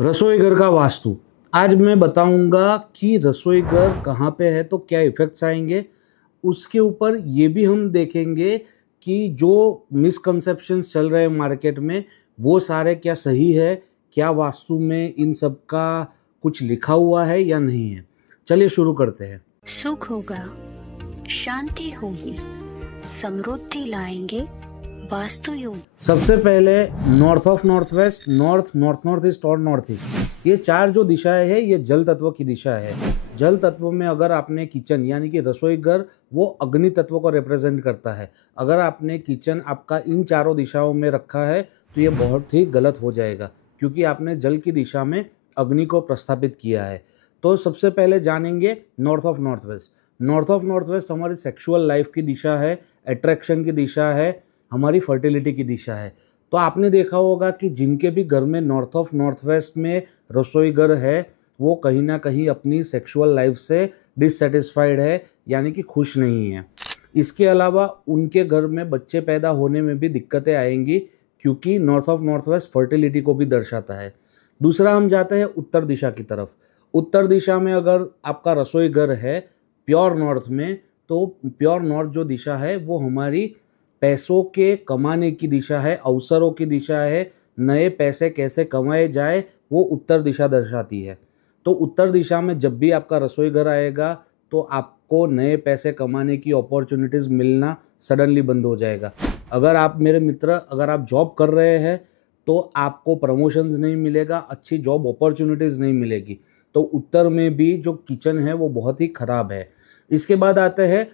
रसोई घर का वास्तु। आज मैं बताऊंगा कि रसोई घर कहाँ पे है तो क्या इफ़ेक्ट्स आएंगे। उसके ऊपर ये भी हम देखेंगे कि जो मिसकंसेप्शंस चल रहे हैं मार्केट में वो सारे क्या सही है, क्या वास्तु में इन सब का कुछ लिखा हुआ है या नहीं है। चलिए शुरू करते हैं। सुख होगा, शांति होगी, समृद्धि लाएंगे वास्तु योग। सबसे पहले north of north waste, north north north east और नॉर्थ ईस्ट, ये चार जो दिशाएं है ये जल तत्व की दिशा है। जल तत्व में अगर आपने किचन यानी कि रसोई घर, वो अग्नि तत्व को रिप्रेजेंट करता है। अगर आपने किचन आपका इन चारों दिशाओं में रखा है तो ये बहुत ही गलत हो जाएगा, क्योंकि आपने जल की दिशा में अग्नि को प्रस्थापित किया है। तो सबसे पहले जानेंगे north of north waste. North of north waste हमारी सेक्सुअल लाइफ की दिशा है, अट्रैक्शन की दिशा है, हमारी फर्टिलिटी की दिशा है। तो आपने देखा होगा कि जिनके भी घर में नॉर्थ ऑफ नॉर्थ वेस्ट में रसोई घर है वो कहीं ना कहीं अपनी सेक्सुअल लाइफ से डिससेटिस्फाइड है, यानी कि खुश नहीं है। इसके अलावा उनके घर में बच्चे पैदा होने में भी दिक्कतें आएंगी, क्योंकि north of north waste fertility को भी दर्शाता है। दूसरा हम जाते हैं उत्तर दिशा की तरफ। उत्तर दिशा में अगर आपका रसोई घर है प्योर नॉर्थ में, तो प्योर नॉर्थ जो दिशा है वो हमारी पैसों के कमाने की दिशा है, अवसरों की दिशा है, नए पैसे कैसे कमाए जाए वो उत्तर दिशा दर्शाती है। तो उत्तर दिशा में जब भी आपका रसोई घर आएगा तो आपको नए पैसे कमाने की अपॉर्चुनिटीज़ मिलना सडनली बंद हो जाएगा। अगर आप मेरे मित्र, अगर आप जॉब कर रहे हैं तो आपको प्रमोशंस नहीं मिलेगा, अच्छी जॉब अपॉर्चुनिटीज़ नहीं मिलेगी। तो उत्तर में भी जो किचन है वो बहुत ही ख़राब है। इसके बाद आते हैं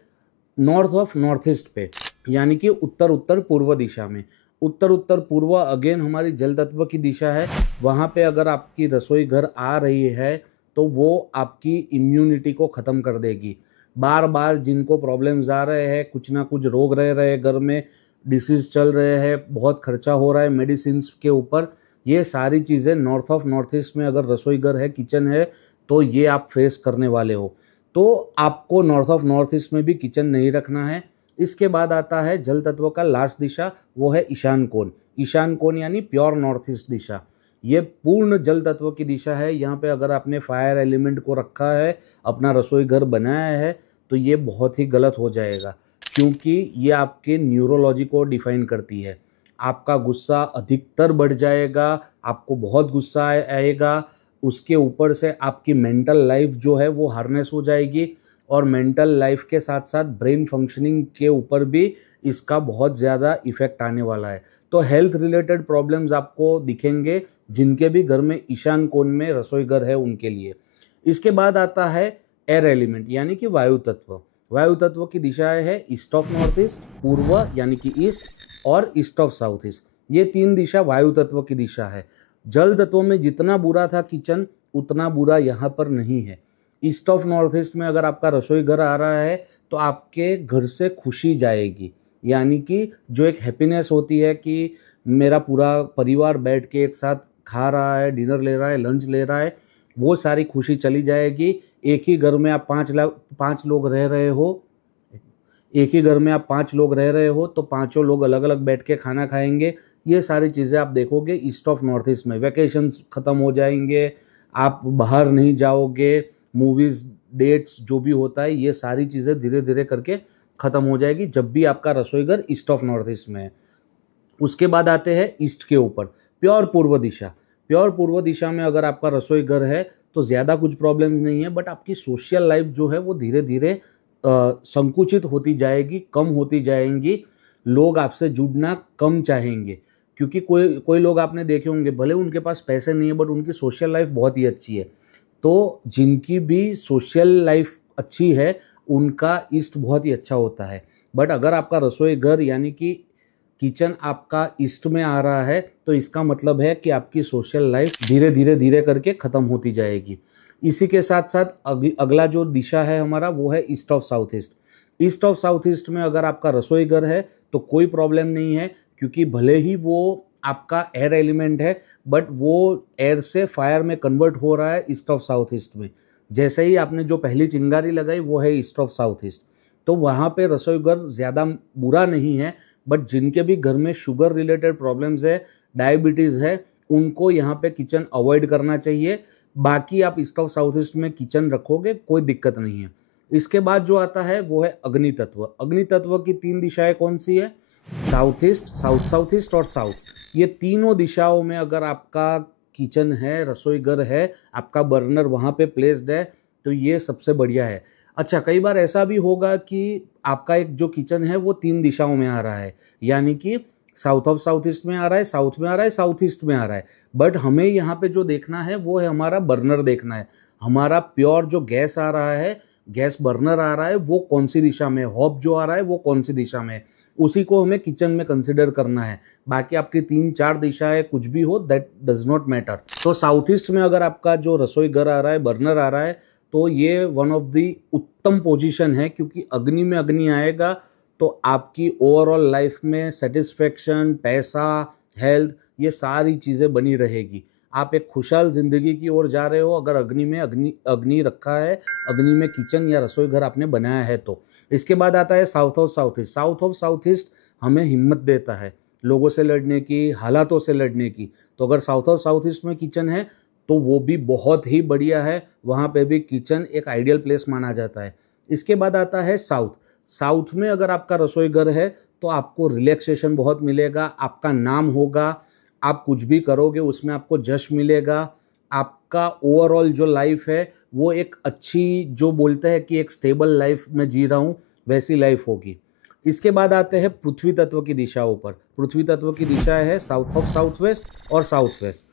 नॉर्थ ऑफ नॉर्थ ईस्ट पे, यानी कि उत्तर उत्तर पूर्व दिशा में। उत्तर उत्तर पूर्व अगेन हमारी जल तत्व की दिशा है। वहाँ पे अगर आपकी रसोई घर आ रही है तो वो आपकी इम्यूनिटी को ख़त्म कर देगी। बार बार जिनको प्रॉब्लम्स आ रहे हैं, कुछ ना कुछ रोग रह रहे हैं घर में, डिसीज़ चल रहे हैं, बहुत खर्चा हो रहा है मेडिसिन के ऊपर, ये सारी चीज़ें नॉर्थ ऑफ नॉर्थ ईस्ट में अगर रसोई घर है, किचन है, तो ये आप फेस करने वाले हो। तो आपको नॉर्थ ऑफ नॉर्थ ईस्ट में भी किचन नहीं रखना है। इसके बाद आता है जल तत्व का लास्ट दिशा, वो है ईशान कोण। ईशान कोण यानी प्योर नॉर्थ ईस्ट दिशा, ये पूर्ण जल तत्व की दिशा है। यहाँ पे अगर आपने फायर एलिमेंट को रखा है, अपना रसोई घर बनाया है, तो ये बहुत ही गलत हो जाएगा, क्योंकि ये आपके न्यूरोलॉजी को डिफाइन करती है। आपका गुस्सा अधिकतर बढ़ जाएगा, आपको बहुत गुस्सा आएगा। उसके ऊपर से आपकी मेंटल लाइफ जो है वो हार्नेस हो जाएगी, और मेंटल लाइफ के साथ साथ ब्रेन फंक्शनिंग के ऊपर भी इसका बहुत ज़्यादा इफेक्ट आने वाला है। तो हेल्थ रिलेटेड प्रॉब्लम्स आपको दिखेंगे जिनके भी घर में ईशान कोण में रसोई घर है उनके लिए। इसके बाद आता है एयर एलिमेंट यानी कि वायु तत्व। वायु तत्व की दिशाएं है ईस्ट ऑफ नॉर्थ ईस्ट, पूर्व यानी कि ईस्ट, और ईस्ट ऑफ साउथ ईस्ट। ये तीन दिशा वायु तत्व की दिशा है। जल तत्व में जितना बुरा था किचन, उतना बुरा यहाँ पर नहीं है। ईस्ट ऑफ नॉर्थ ईस्ट में अगर आपका रसोई घर आ रहा है तो आपके घर से खुशी जाएगी, यानी कि जो एक हैप्पीनेस होती है कि मेरा पूरा परिवार बैठ के एक साथ खा रहा है, डिनर ले रहा है, लंच ले रहा है, वो सारी खुशी चली जाएगी। एक ही घर में आप पाँच लोग रह रहे हो, एक ही घर में आप 5 लोग रह रहे हो तो पांचों लोग अलग अलग बैठ के खाना खाएंगे। ये सारी चीज़ें आप देखोगे ईस्ट ऑफ नॉर्थ ईस्ट में। वैकेशंस ख़त्म हो जाएंगे, आप बाहर नहीं जाओगे, मूवीज़, डेट्स जो भी होता है, ये सारी चीज़ें धीरे धीरे करके ख़त्म हो जाएगी जब भी आपका रसोई घर ईस्ट ऑफ नॉर्थ ईस्ट में है। उसके बाद आते हैं ईस्ट के ऊपर प्योर पूर्व दिशा। प्योर पूर्व दिशा में अगर आपका रसोई घर है तो ज़्यादा कुछ प्रॉब्लम नहीं है, बट आपकी सोशल लाइफ जो है वो धीरे धीरे संकुचित होती जाएगी, कम होती जाएंगी। लोग आपसे जुड़ना कम चाहेंगे, क्योंकि कोई लोग आपने देखे होंगे, भले उनके पास पैसे नहीं है बट उनकी सोशल लाइफ बहुत ही अच्छी है। तो जिनकी भी सोशल लाइफ अच्छी है उनका ईस्ट बहुत ही अच्छा होता है। बट अगर आपका रसोई घर यानी कि किचन आपका ईस्ट में आ रहा है तो इसका मतलब है कि आपकी सोशल लाइफ धीरे करके ख़त्म होती जाएगी। इसी के साथ साथ अगला जो दिशा है हमारा वो है east of south east. East of south east में अगर आपका रसोई घर है तो कोई प्रॉब्लम नहीं है, क्योंकि भले ही वो आपका एयर एलिमेंट है बट वो एयर से फायर में कन्वर्ट हो रहा है ईस्ट ऑफ साउथ ईस्ट में। जैसे ही आपने जो पहली चिंगारी लगाई वो है ईस्ट ऑफ साउथ ईस्ट, तो वहाँ पे रसोई घर ज़्यादा बुरा नहीं है। बट जिनके भी घर में शुगर रिलेटेड प्रॉब्लम्स है, डायबिटीज़ है, उनको यहाँ पे किचन अवॉइड करना चाहिए। बाकी आप ईस्ट ऑफ साउथ ईस्ट में किचन रखोगे कोई दिक्कत नहीं है। इसके बाद जो आता है वो है अग्नि तत्व। अग्नि तत्व की 3 दिशाएं कौन सी है? South east, south south east और साउथ। ये तीनों दिशाओं में अगर आपका किचन है, रसोई घर है, आपका बर्नर वहाँ पे प्लेस्ड है, तो ये सबसे बढ़िया है। अच्छा, कई बार ऐसा भी होगा कि आपका एक जो किचन है वो 3 दिशाओं में आ रहा है, यानी कि साउथ ऑफ साउथ ईस्ट में आ रहा है, साउथ में आ रहा है, साउथ ईस्ट में आ रहा है। बट हमें यहाँ पे जो देखना है वो है हमारा बर्नर देखना है। हमारा प्योर जो गैस आ रहा है, गैस बर्नर आ रहा है, वो कौन सी दिशा में, हॉब जो आ रहा है वो कौन सी दिशा में, उसी को हमें किचन में कंसिडर करना है। बाकी आपकी 3-4 दिशाएं कुछ भी हो, दैट डज नॉट मैटर। तो साउथ ईस्ट में अगर आपका जो रसोई घर आ रहा है, बर्नर आ रहा है, तो ये वन ऑफ द उत्तम पोजीशन है, क्योंकि अग्नि में अग्नि आएगा तो आपकी ओवरऑल लाइफ में सेटिस्फेक्शन, पैसा, हेल्थ, ये सारी चीज़ें बनी रहेगी। आप एक खुशहाल ज़िंदगी की ओर जा रहे हो अगर अग्नि में अग्नि रखा है, अग्नि में किचन या रसोई घर आपने बनाया है तो। इसके बाद आता है south of south east. South of south east हमें हिम्मत देता है लोगों से लड़ने की, हालातों से लड़ने की। तो अगर साउथ ऑफ साउथ ईस्ट में किचन है तो वो भी बहुत ही बढ़िया है, वहाँ पे भी किचन एक आइडियल प्लेस माना जाता है। इसके बाद आता है साउथ। साउथ में अगर आपका रसोई घर है तो आपको रिलैक्सेशन बहुत मिलेगा, आपका नाम होगा, आप कुछ भी करोगे उसमें आपको जश मिलेगा, आपका ओवरऑल जो लाइफ है वो एक अच्छी, जो बोलते हैं कि एक स्टेबल लाइफ में जी रहा हूँ, वैसी लाइफ होगी। इसके बाद आते हैं पृथ्वी तत्व की दिशाओं पर। पृथ्वी तत्व की दिशा है साउथ ऑफ साउथ वेस्ट और south west.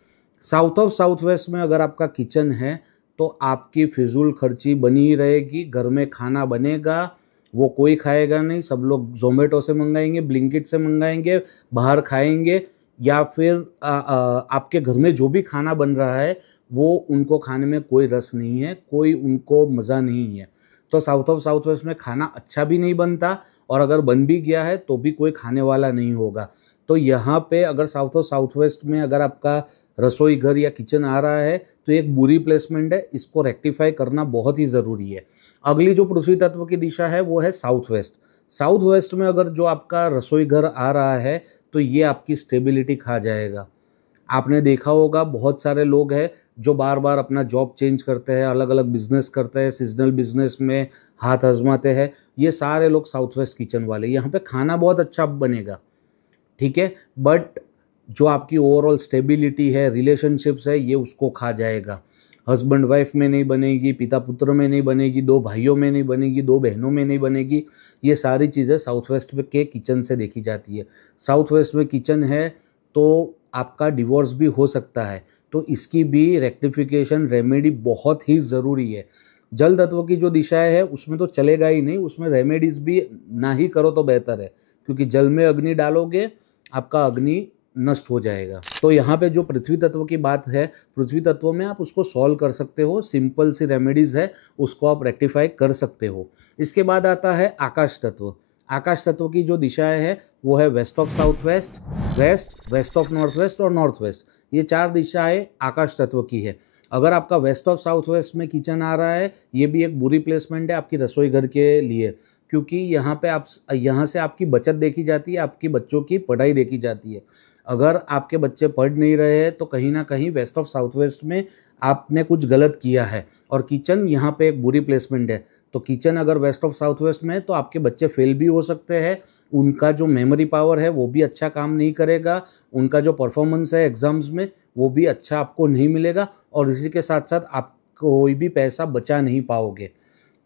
South of south west में अगर आपका किचन है तो आपकी फिजूल खर्ची बनी ही रहेगी। घर में खाना बनेगा, वो कोई खाएगा नहीं, सब लोग जोमेटो से मंगाएंगे, ब्लिंकिट से मंगाएंगे, बाहर खाएंगे, या फिर आपके घर में जो भी खाना बन रहा है वो उनको खाने में कोई रस नहीं है, कोई उनको मज़ा नहीं है। तो साउथ ऑफ साउथ वेस्ट में खाना अच्छा भी नहीं बनता, और अगर बन भी गया है तो भी कोई खाने वाला नहीं होगा। तो यहाँ पे अगर साउथ ऑफ साउथ वेस्ट में अगर आपका रसोई घर या किचन आ रहा है तो एक बुरी प्लेसमेंट है, इसको रेक्टिफाई करना बहुत ही ज़रूरी है। अगली जो पृथ्वी तत्व की दिशा है वो है साउथ वेस्ट। साउथ वेस्ट में अगर जो आपका रसोई घर आ रहा है तो ये आपकी स्टेबिलिटी खा जाएगा। आपने देखा होगा बहुत सारे लोग हैं जो बार बार अपना जॉब चेंज करते हैं, अलग अलग बिजनेस करते हैं, सीजनल बिजनेस में हाथ आजमाते हैं। ये सारे लोग साउथ वेस्ट किचन वाले। यहाँ पे खाना बहुत अच्छा बनेगा, ठीक है, बट जो आपकी ओवरऑल स्टेबिलिटी है, रिलेशनशिप्स है, ये उसको खा जाएगा। हस्बैंड वाइफ में नहीं बनेगी, पिता पुत्र में नहीं बनेगी, 2 भाइयों में नहीं बनेगी, 2 बहनों में नहीं बनेगी। ये सारी चीज़ें साउथ वेस्ट के किचन से देखी जाती है। साउथ वेस्ट में किचन है तो आपका डिवोर्स भी हो सकता है, तो इसकी भी रेक्टिफिकेशन रेमेडी बहुत ही ज़रूरी है। जल तत्व की जो दिशाएं है उसमें तो चलेगा ही नहीं, उसमें रेमेडीज़ भी ना ही करो तो बेहतर है, क्योंकि जल में अग्नि डालोगे आपका अग्नि नष्ट हो जाएगा। तो यहाँ पे जो पृथ्वी तत्व की बात है, पृथ्वी तत्व में आप उसको सॉल्व कर सकते हो, सिंपल सी रेमेडीज़ है, उसको आप रेक्टिफाई कर सकते हो। इसके बाद आता है आकाश तत्व। आकाश तत्व की जो दिशाएं है वो है west of south west, west, west of north west और नॉर्थ वेस्ट। ये 4 दिशाएं आकाश तत्व की है। अगर आपका वेस्ट ऑफ साउथ वेस्ट में किचन आ रहा है, ये भी एक बुरी प्लेसमेंट है आपकी रसोई घर के लिए, क्योंकि यहाँ से आपकी बचत देखी जाती है, आपकी बच्चों की पढ़ाई देखी जाती है। अगर आपके बच्चे पढ़ नहीं रहे हैं तो कहीं ना कहीं वेस्ट ऑफ साउथ वेस्ट में आपने कुछ गलत किया है, और किचन यहाँ पे एक बुरी प्लेसमेंट है। तो किचन अगर वेस्ट ऑफ साउथ वेस्ट में है तो आपके बच्चे फेल भी हो सकते हैं, उनका जो मेमोरी पावर है वो भी अच्छा काम नहीं करेगा, उनका जो परफॉर्मेंस है एग्ज़ाम्स में वो भी अच्छा आपको नहीं मिलेगा, और इसी के साथ साथ आप कोई भी पैसा बचा नहीं पाओगे।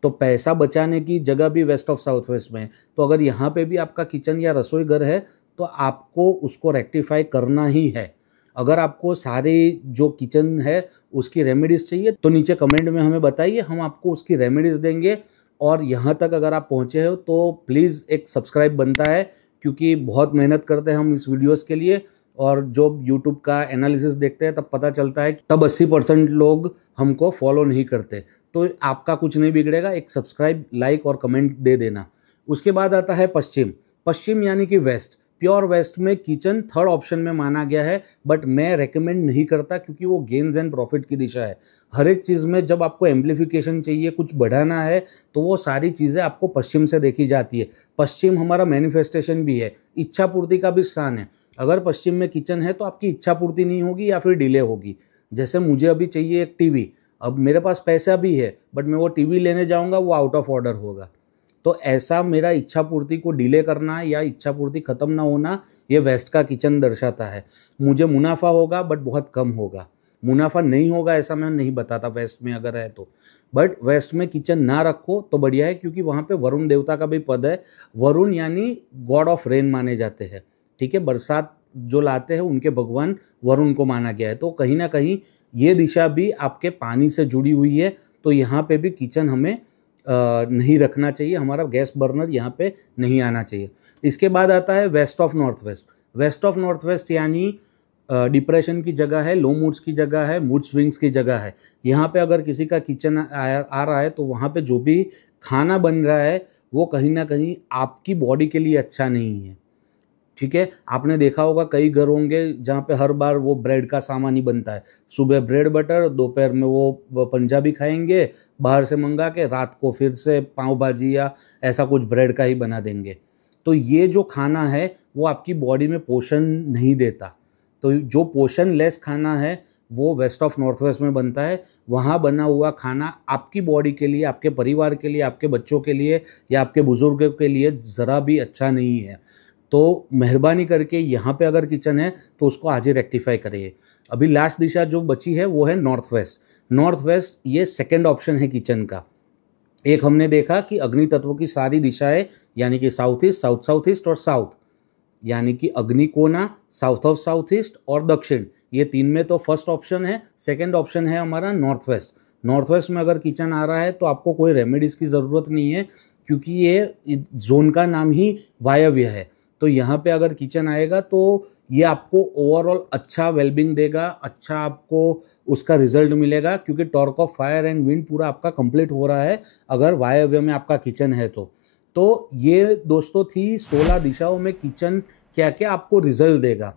तो पैसा बचाने की जगह भी वेस्ट ऑफ साउथ वेस्ट में है। तो अगर यहाँ पे भी आपका किचन या रसोई घर है तो आपको उसको रेक्टिफाई करना ही है। अगर आपको सारी जो किचन है उसकी रेमेडीज़ चाहिए तो नीचे कमेंट में हमें बताइए, हम आपको उसकी रेमेडीज़ देंगे। और यहाँ तक अगर आप पहुँचे हो तो प्लीज़ एक सब्सक्राइब बनता है, क्योंकि बहुत मेहनत करते हैं हम इस वीडियोज़ के लिए, और जो यूट्यूब का एनालिसिस देखते हैं तब पता चलता है कि तब 80% लोग हमको फॉलो नहीं करते। तो आपका कुछ नहीं बिगड़ेगा, एक सब्सक्राइब, लाइक और कमेंट दे देना। उसके बाद आता है पश्चिम। पश्चिम यानी कि वेस्ट। प्योर वेस्ट में किचन 3rd ऑप्शन में माना गया है, बट मैं रेकमेंड नहीं करता, क्योंकि वो गेन्स एंड प्रॉफिट की दिशा है। हर एक चीज़ में जब आपको एम्प्लीफिकेशन चाहिए, कुछ बढ़ाना है, तो वो सारी चीज़ें आपको पश्चिम से देखी जाती है। पश्चिम हमारा मैनिफेस्टेशन भी है, इच्छा पूर्ति का भी स्थान है। अगर पश्चिम में किचन है तो आपकी इच्छा पूर्ति नहीं होगी या फिर डिले होगी। जैसे मुझे अभी चाहिए एक टीवी, अब मेरे पास पैसा भी है बट मैं वो टीवी लेने जाऊंगा, वो आउट ऑफ ऑर्डर होगा। तो ऐसा मेरा इच्छा पूर्ति को डिले करना या इच्छा पूर्ति खत्म ना होना, ये वेस्ट का किचन दर्शाता है। मुझे मुनाफा होगा बट बहुत कम होगा, मुनाफा नहीं होगा ऐसा मैं नहीं बताता वेस्ट में अगर है तो। बट वेस्ट में किचन ना रखो तो बढ़िया है, क्योंकि वहाँ पे वरुण देवता का भी पद है। वरुण यानी गॉड ऑफ रेन माने जाते हैं, ठीक है, बरसात जो लाते हैं उनके भगवान वरुण को माना गया है। तो कहीं ना कहीं ये दिशा भी आपके पानी से जुड़ी हुई है, तो यहाँ पे भी किचन हमें नहीं रखना चाहिए, हमारा गैस बर्नर यहाँ पे नहीं आना चाहिए। इसके बाद आता है west of north west. West of north west यानी डिप्रेशन की जगह है, लो मूड्स की जगह है, मूड स्विंग्स की जगह है। यहाँ पे अगर किसी का किचन आ रहा है तो वहाँ पे जो भी खाना बन रहा है वो कहीं ना कहीं आपकी बॉडी के लिए अच्छा नहीं है, ठीक है। आपने देखा होगा कई घर होंगे जहाँ पे हर बार वो ब्रेड का सामान ही बनता है। सुबह ब्रेड बटर, दोपहर में वो पंजाबी खाएंगे बाहर से मंगा के, रात को फिर से पाव भाजी या ऐसा कुछ ब्रेड का ही बना देंगे। तो ये जो खाना है वो आपकी बॉडी में पोषण नहीं देता। तो जो पोषण लेस खाना है वो वेस्ट ऑफ नॉर्थ वेस्ट में बनता है। वहाँ बना हुआ खाना आपकी बॉडी के लिए, आपके परिवार के लिए, आपके बच्चों के लिए या आपके बुजुर्गों के लिए ज़रा भी अच्छा नहीं है। तो मेहरबानी करके यहाँ पे अगर किचन है तो उसको आज ही रेक्टिफाई करिए। अभी लास्ट दिशा जो बची है वो है नॉर्थ वेस्ट। नॉर्थ वेस्ट ये सेकंड ऑप्शन है किचन का। एक हमने देखा कि अग्नि तत्व की सारी दिशाएं, यानी कि south east, south south east और साउथ, यानी कि अग्नि कोना, साउथ ऑफ साउथ ईस्ट और दक्षिण, ये तीन में तो फर्स्ट ऑप्शन है। सेकंड ऑप्शन है हमारा नॉर्थ वेस्ट। नॉर्थ वेस्ट में अगर किचन आ रहा है तो आपको कोई रेमेडीज की ज़रूरत नहीं है, क्योंकि ये जोन का नाम ही वायव्य है। तो यहाँ पे अगर किचन आएगा तो ये आपको ओवरऑल अच्छा वेलबिंग देगा, अच्छा आपको उसका रिजल्ट मिलेगा, क्योंकि torque of fire and wind पूरा आपका कंप्लीट हो रहा है अगर वायव्य में आपका किचन है तो ये दोस्तों थी 16 दिशाओं में किचन क्या क्या आपको रिजल्ट देगा।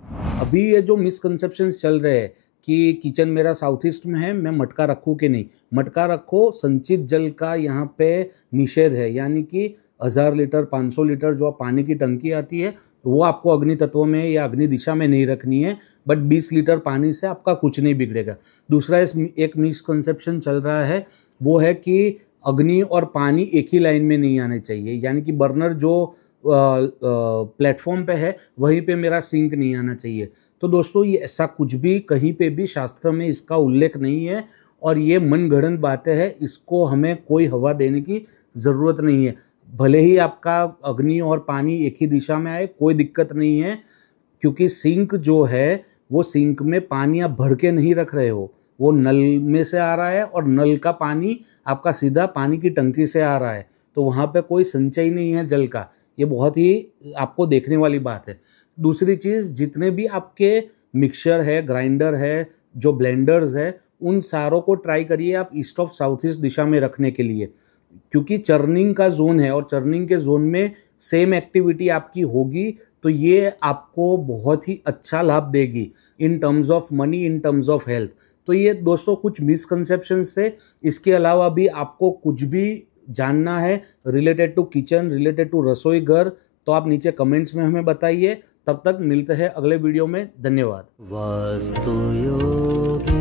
अभी ये जो मिसकंसेप्शंस चल रहे हैं कि किचन मेरा साउथ ईस्ट में है, मैं मटका रखूँ कि नहीं, मटका रखो। संचित जल का यहाँ पे निषेध है, यानी कि 1000 लीटर 500 लीटर जो पानी की टंकी आती है वो आपको अग्नि तत्व में या अग्नि दिशा में नहीं रखनी है, बट 20 लीटर पानी से आपका कुछ नहीं बिगड़ेगा। दूसरा एक मिसकंसेप्शन चल रहा है वो है कि अग्नि और पानी एक ही लाइन में नहीं आने चाहिए, यानी कि बर्नर जो प्लेटफॉर्म पे है वहीं पे मेरा सिंक नहीं आना चाहिए। तो दोस्तों ये ऐसा कुछ भी कहीं पे भी शास्त्र में इसका उल्लेख नहीं है और ये मनगढ़ंत बातें हैं, इसको हमें कोई हवा देने की ज़रूरत नहीं है। भले ही आपका अग्नि और पानी एक ही दिशा में आए कोई दिक्कत नहीं है, क्योंकि सिंक जो है वो सिंक में पानी आप भर के नहीं रख रहे हो, वो नल में से आ रहा है और नल का पानी आपका सीधा पानी की टंकी से आ रहा है, तो वहाँ पे कोई संचय नहीं है जल का। ये बहुत ही आपको देखने वाली बात है। दूसरी चीज़, जितने भी आपके मिक्सचर है, ग्राइंडर है, जो ब्लेंडर्स है, उन सारों को ट्राई करिए आप ईस्ट ऑफ साउथ ईस्ट दिशा में रखने के लिए, क्योंकि चर्निंग का जोन है और चर्निंग के जोन में सेम एक्टिविटी आपकी होगी, तो ये आपको बहुत ही अच्छा लाभ देगी in terms of money, in terms of health. तो ये दोस्तों कुछ मिसकंसेप्शंस थे। इसके अलावा भी आपको कुछ भी जानना है related to kitchen, related to रसोई घर, तो आप नीचे कमेंट्स में हमें बताइए। तब तक मिलते हैं अगले वीडियो में। धन्यवाद। वास्तु योगी।